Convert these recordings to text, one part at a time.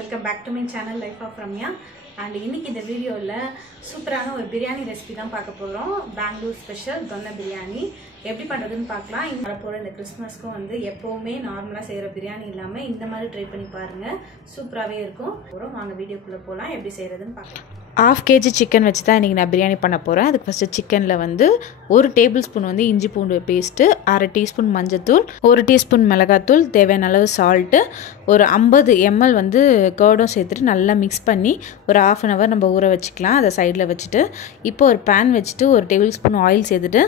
welcome back to my channel Life of Ramya. And இன்னைக்கு இந்த வீடியோல சூப்பரான ஒரு பிரியாணி ரெசிபி தான் பார்க்க போறோம். பெங்களூர் ஸ்பெஷல் தொன்ன பிரியாணி எப்படி பண்றதுன்னு பார்க்கலாம். இந்த வரப்போற இந்த கிறிஸ்மஸ்க்கு வந்து எப்பவுமே நார்மலா செய்யற பிரியாணி இல்லாம இந்த மாதிரி ட்ரை பண்ணி பாருங்க. சூப்பராவே இருக்கும். வாங்க வீடியோக்குள்ள போலாம். எப்படி செய்யறதுன்னு பார்க்கலாம். ½ kg சிக்கன் வச்சு தான் இன்றைக்கி நான் பிரியாணி பண்ண போகிறேன். அதுக்கு ஃபஸ்ட்டு சிக்கனில் வந்து 1 டேபிள் ஸ்பூன் வந்து இஞ்சி பூண்டு பேஸ்ட்டு, ½ டீஸ்பூன் மஞ்சத்தூள், 1 டீஸ்பூன் மிளகாத்தூள், தேவையான அளவு சால்ட்டு, ஒரு 50 ml வந்து கர்டும் சேர்த்துட்டு நல்லா மிக்ஸ் பண்ணி ஒரு ½ an hour நம்ம ஊற வச்சுக்கலாம். அதை சைடில் வச்சுட்டு இப்போ ஒரு பேன் வச்சுட்டு 1 டேபிள் ஸ்பூன் ஆயில் சேர்த்துட்டு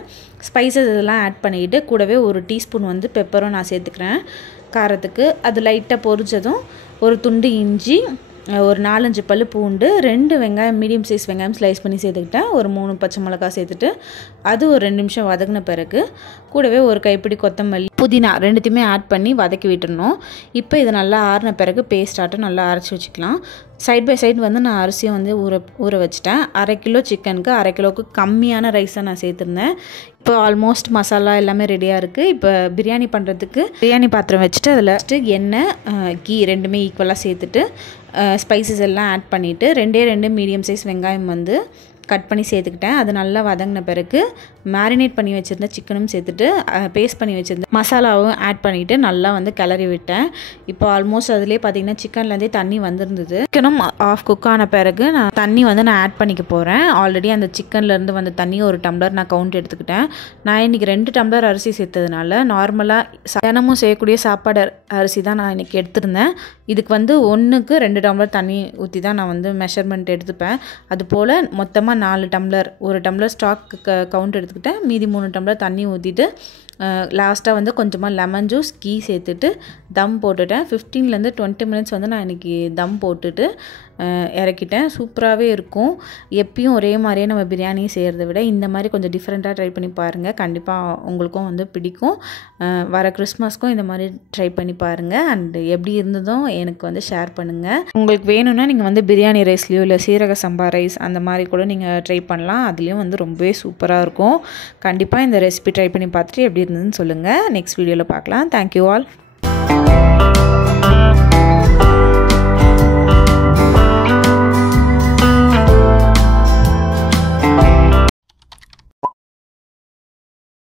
ஸ்பைசஸ் இதெல்லாம் ஆட் பண்ணிக்கிட்டு கூடவே 1 டீஸ்பூன் வந்து பெப்பரும் நான் சேர்த்துக்கிறேன் காரத்துக்கு. அது லைட்டாக பொரிச்சதும் ஒரு துண்டு இஞ்சி, ஒரு 4-5 பல்லு பூண்டு, 2 வெங்காயம் மீடியம் சைஸ் வெங்காயம் ஸ்லைஸ் பண்ணி சேர்த்துக்கிட்டேன், ஒரு 3 பச்சை மிளகாய் சேர்த்துட்டு அது ஒரு 2 நிமிஷம் வதங்கின பிறகு கூடவே ஒரு கைப்பிடி கொத்தமல்லி, புதினா ரெண்டுத்தையுமே ஆட் பண்ணி வதக்கி விட்டுறணும். இப்போ இதை நல்லா ஆறின பிறகு பேஸ்டாட்டும் நல்லா அரைச்சி வச்சுக்கலாம். சைட் பை சைடு வந்து நான் அரிசியை வந்து ஊற வச்சுட்டேன். 1/2 கிலோ சிக்கனுக்கு 1/2 கிலோவுக்கு கம்மியான ரைஸை நான் சேர்த்துருந்தேன். இப்போ ஆல்மோஸ்ட் மசாலா எல்லாமே ரெடியாக இருக்குது. இப்போ பிரியாணி பண்ணுறதுக்கு பிரியாணி பாத்திரம் வச்சுட்டு அதில் எண்ணெய், கீ ரெண்டுமே ஈக்குவலாக சேர்த்துட்டு ஸ்பைசஸ் எல்லாம் ஆட் பண்ணிவிட்டு 2 மீடியம் சைஸ் வெங்காயம் வந்து கட் பண்ணி சேர்த்துக்கிட்டேன். அது நல்லா வதங்கின பிறகு மேரினேட் பண்ணி வச்சுருந்த சிக்கனும் சேர்த்துட்டு பேஸ்ட் பண்ணி வச்சுருந்த மசாலாவும் ஆட் பண்ணிவிட்டு நல்லா வந்து கிளறி விட்டேன். இப்போ ஆல்மோஸ்ட் அதிலே பார்த்திங்கன்னா சிக்கன்லேருந்தே தண்ணி வந்திருந்தது. சிக்கனும் ½ குக் ஆன பிறகு நான் தண்ணி வந்து நான் ஆட் பண்ணிக்க போகிறேன். ஆல்ரெடி அந்த சிக்கன்லேருந்து வந்த தண்ணி 1 டம்ளர் நான் கவுண்ட் எடுத்துக்கிட்டேன். நான் இன்றைக்கி 2 டம்ளர் அரிசி சேர்த்ததுனால நார்மலாக தினமும் செய்யக்கூடிய சாப்பாடு அரிசி தான் நான் இன்றைக்கி எடுத்திருந்தேன். இதுக்கு வந்து 1க்கு 2 டம்ளர் தண்ணி ஊற்றி தான் நான் வந்து மெஷர்மெண்ட் எடுத்துப்பேன். அதுபோல் மொத்தமாக 4 டம்ளர், 1 டம்ளர் ஸ்டாக் கவுண்ட் எடுத்துக்கிட்டேன். மீதி 3 டம்ளர் தண்ணி ஊற்றிட்டு லாஸ்ட்டாக வந்து கொஞ்சமாக லெமன் ஜூஸ், கீ சேர்த்துட்டு தம் போட்டுட்டேன். 15லேருந்து 20 மினிட்ஸ் வந்து நான் இன்றைக்கி தம் போட்டுட்டு இறக்கிட்டேன். சூப்பராகவே இருக்கும். எப்பயும் ஒரே மாதிரியே நம்ம பிரியாணி செய்கிறத விட இந்த மாதிரி கொஞ்சம் டிஃப்ரெண்ட்டாக ட்ரை பண்ணி பாருங்கள். கண்டிப்பாக உங்களுக்கும் வந்து பிடிக்கும். வர கிறிஸ்மஸ்க்கும் இந்த மாதிரி ட்ரை பண்ணி பாருங்கள். அண்ட் எப்படி இருந்ததும் எனக்கு வந்து ஷேர் பண்ணுங்கள். உங்களுக்கு வேணும்னா நீங்கள் வந்து பிரியாணி ரைஸ்லையோ இல்லை சீரக சம்பா ரைஸ் அந்த மாதிரி கூட நீங்கள் ட்ரை பண்ணலாம். அதுலேயும் வந்து ரொம்பவே சூப்பராக இருக்கும். கண்டிப்பாக இந்த ரெசிபி ட்ரை பண்ணி பார்த்துட்டு எப்படி இருந்ததுன்னு சொல்லுங்கள். நெக்ஸ்ட் வீடியோவில் பார்க்கலாம். Thank you all.